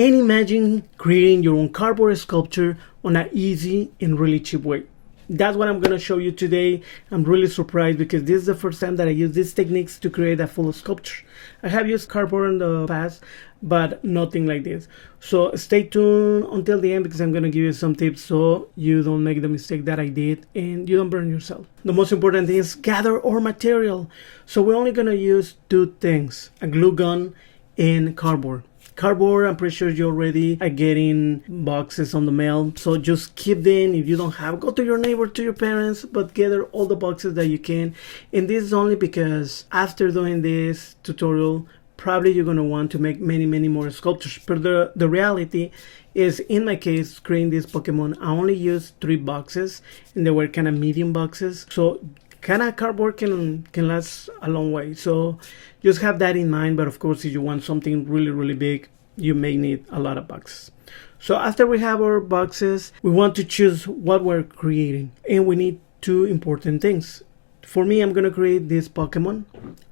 and imagine creating your own cardboard sculpture on an easy and really cheap way. That's what I'm going to show you today. I'm really surprised because this is the first time that I use these techniques to create a full sculpture. I have used cardboard in the past, but nothing like this. So stay tuned until the end because I'm going to give you some tips so you don't make the mistake that I did and you don't burn yourself. The most important thing is gather our material. So we're only going to use two things, a glue gun and cardboard. Cardboard, I'm pretty sure you already are getting boxes on the mail, so just keep them. If you don't have, go to your neighbor, to your parents, but gather all the boxes that you can. And this is only because after doing this tutorial, probably you're going to want to make many more sculptures. But the reality is, in my case, creating this Pokemon, I only used 3 boxes, and they were kind of medium boxes, so kind of cardboard can last a long way. So just have that in mind. But of course, if you want something really big, you may need a lot of boxes. So after we have our boxes, we want to choose what we're creating, and we need 2 important things. For me, I'm gonna create this Pokemon.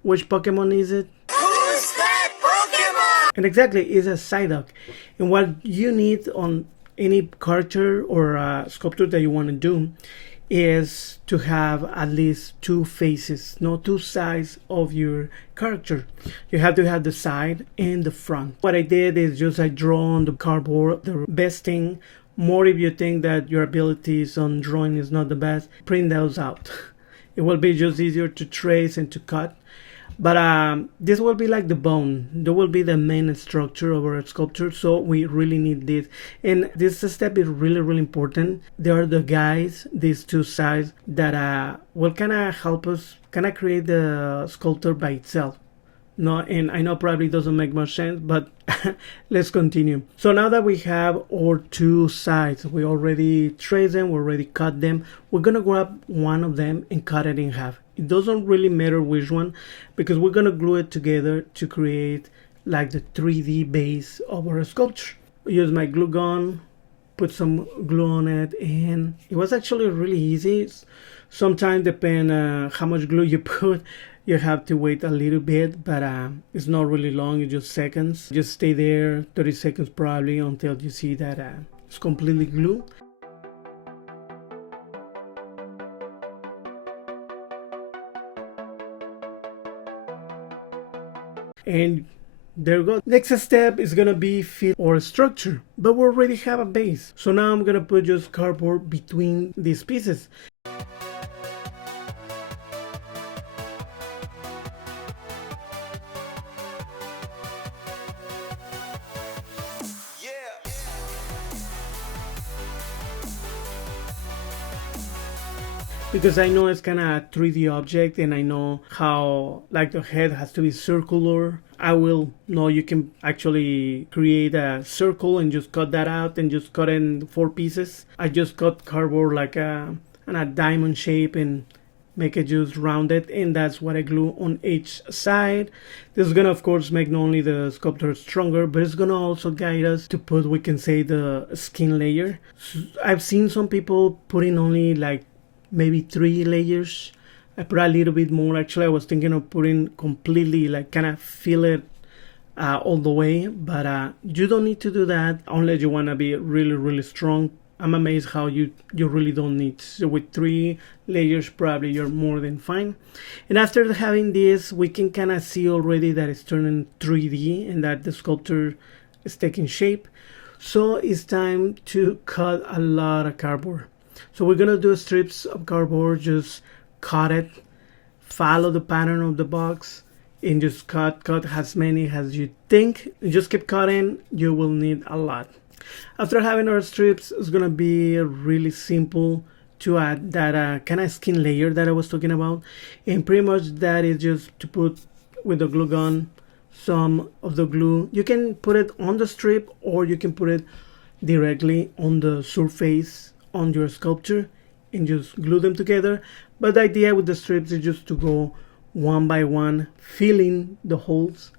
Which Pokemon is it? Who's that Pokemon? And exactly, it's a Psyduck. And what you need on any character or sculpture that you want to do is to have at least 2 faces, no, 2 sides of your character. You have to have the side and the front. What I did is just I draw on the cardboard the best thing. More if you think that your abilities on drawing is not the best, print those out. It will be just easier to trace and to cut. But this will be like the bone. That will be the main structure of our sculpture. So we really need this. And this step is really important. There are the guys, these 2 sides that will kind of help us kind of create the sculpture by itself. No, and I know probably doesn't make much sense, but let's continue. So now that we have our 2 sides, we already traced them, we already cut them. We're gonna grab one of them and cut it in half. It doesn't really matter which one because we're gonna glue it together to create like the 3D base of our sculpture. I use my glue gun, put some glue on it, and it was actually really easy. Sometimes depend how much glue you put, you have to wait a little bit, but it's not really long, it's just seconds. Just stay there 30 seconds probably until you see that it's completely glued. And there we go. Next step is gonna be fit or structure, but we already have a base. So now I'm gonna put just cardboard between these pieces. Because I know it's kind of a 3D object and I know how like the head has to be circular. I will know you can actually create a circle and just cut that out and just cut in 4 pieces. I just cut cardboard like a diamond shape and make it just rounded, and that's what I glue on each side. This is gonna of course make not only the sculpture stronger, but it's gonna also guide us to put, we can say, the skin layer. I've seen some people putting only like maybe 3 layers. I put a little bit more. Actually, I was thinking of putting completely, like kind of fill it all the way, but you don't need to do that unless you want to be really strong. I'm amazed how you really don't need. So with 3 layers probably you're more than fine. And after having this, we can kind of see already that it's turning 3D and that the sculpture is taking shape. So it's time to cut a lot of cardboard. So we're gonna do strips of cardboard, just cut it, follow the pattern of the box, and just cut as many as you think. And just keep cutting, you will need a lot. After having our strips, it's gonna be really simple to add that kind of skin layer that I was talking about. And pretty much that is just to put with the glue gun some of the glue. You can put it on the strip or you can put it directly on the surface on your sculpture and just glue them together. But the idea with the strips is just to go one by one, filling the holes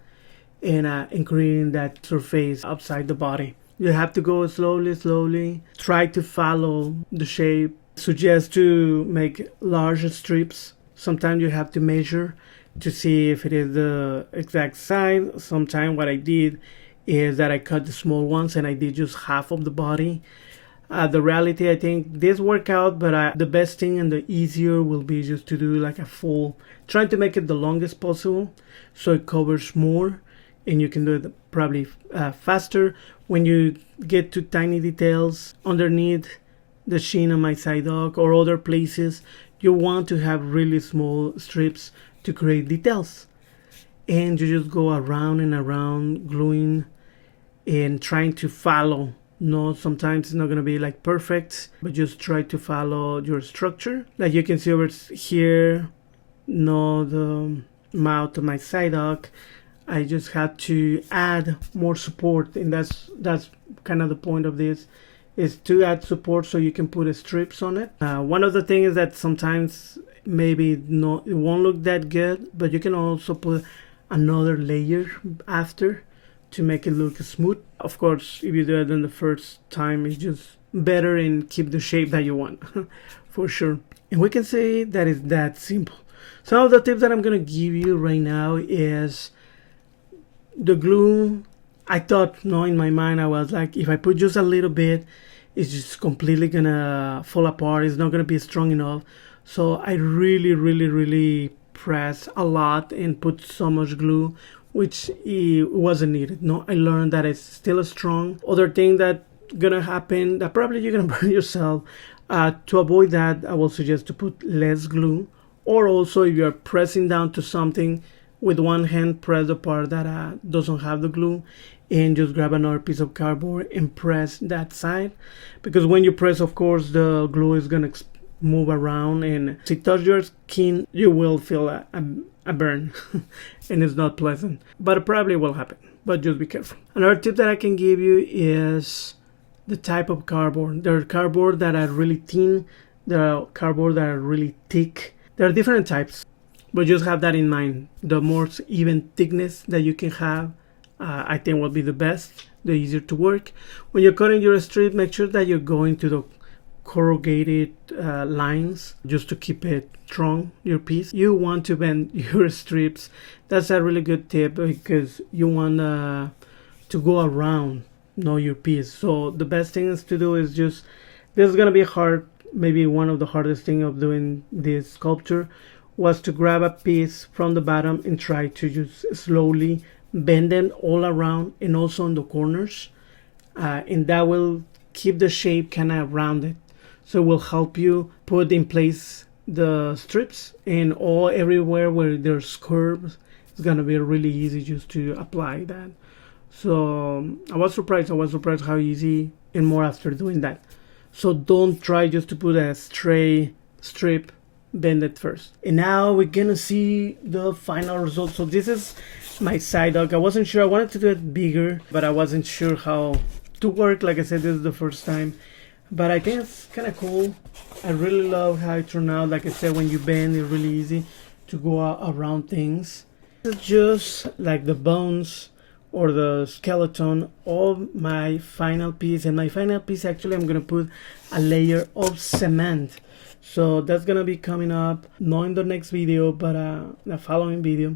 and creating that surface outside the body. You have to go slowly, try to follow the shape. Suggest to make large strips. Sometimes you have to measure to see if it is the exact size. Sometimes what I did is that I cut the small ones and I did just half of the body. The reality, I think this worked out, but the best thing and the easier will be just to do like a full, trying to make it the longest possible so it covers more and you can do it probably faster. When you get to tiny details underneath the shin on my Psyduck or other places, you want to have really small strips to create details. And you just go around and around gluing and trying to follow. No, sometimes it's not going to be like perfect, but just try to follow your structure. Like you can see over here, the mouth of my Psyduck, I just had to add more support, and that's kind of the point of this, is to add support so you can put strips on it. One of the things is that sometimes maybe it won't look that good, but you can also put another layer after to make it look smooth. Of course, if you do it in the first time, it's just better and keep the shape that you want for sure. And we can say that it's that simple. Some of the tips that I'm gonna give you right now is the glue. I thought, in my mind, I was like, if I put just a little bit, it's just completely gonna fall apart. It's not gonna be strong enough. So I really press a lot and put so much glue, which it wasn't needed. I learned that it's still strong. Other thing that gonna happen, that probably you're gonna burn yourself. To avoid that, I will suggest to put less glue, or also if you're pressing down to something with one hand, press the part that doesn't have the glue and just grab another piece of cardboard and press that side, because when you press, of course, the glue is gonna move around, and if it touches your skin, you will feel a burn and it's not pleasant, but it probably will happen, but just be careful. Another tip that I can give you is the type of cardboard. There are cardboard that are really thin, there are cardboard that are really thick. There are different types, but just have that in mind. The more even thickness that you can have, I think will be the best, the easier to work. When you're cutting your strip, make sure that you're going to the corrugated lines just to keep it strong, your piece. You want to bend your strips. That's a really good tip, because you want to go around your piece. So the best things to do is just, this is gonna be hard, maybe one of the hardest thing of doing this sculpture was to grab a piece from the bottom and try to just slowly bend them all around and also on the corners, and that will keep the shape kind of rounded. So it will help you put in place the strips, and everywhere where there's curves, it's gonna be really easy just to apply that. So I was surprised how easy and more after doing that. So don't try just to put a stray strip, bend it first. And now we're gonna see the final result. So this is my Psyduck. I wasn't sure, I wanted to do it bigger, but I wasn't sure how to work. Like I said, this is the first time, but I think it's kind of cool. I really love how it turned out. Like I said, when you bend, it's really easy to go around things. It's just like the bones or the skeleton of my final piece. And my final piece, actually, I'm gonna put a layer of cement. So that's gonna be coming up, not in the next video, but the following video.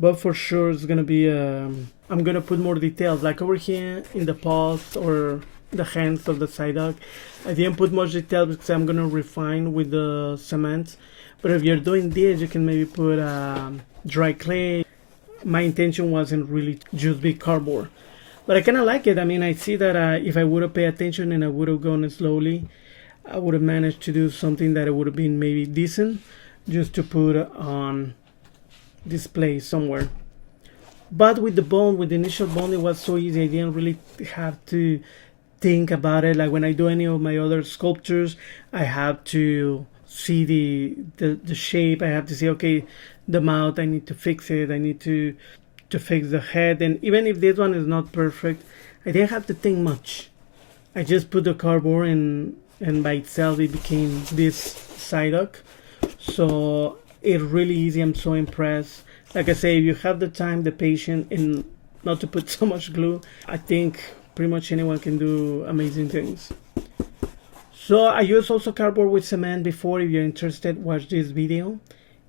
But for sure, it's gonna be I'm gonna put more details, like over here in the paws or the hands of the Psyduck. I didn't put much detail because I'm gonna refine with the cement. But if you're doing this, you can maybe put dry clay. My intention wasn't really just be cardboard, but I kind of like it. I mean, I see that if I would have paid attention and I would have gone slowly, I would have managed to do something that it would have been maybe decent just to put on display somewhere. But with the initial bone, it was so easy. I didn't really have to think about it. Like when I do any of my other sculptures, I have to see the shape. I have to see, okay, the mouth, I need to fix it. I need to fix the head. And even if this one is not perfect, I didn't have to think much. I just put the cardboard and by itself it became this Psyduck. So it's really easy. I'm so impressed. Like I say, if you have the time, the patience, and not to put so much glue, I think pretty much anyone can do amazing things. So I use also cardboard with cement before. If you're interested, watch this video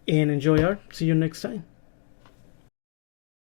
and enjoy art. See you next time.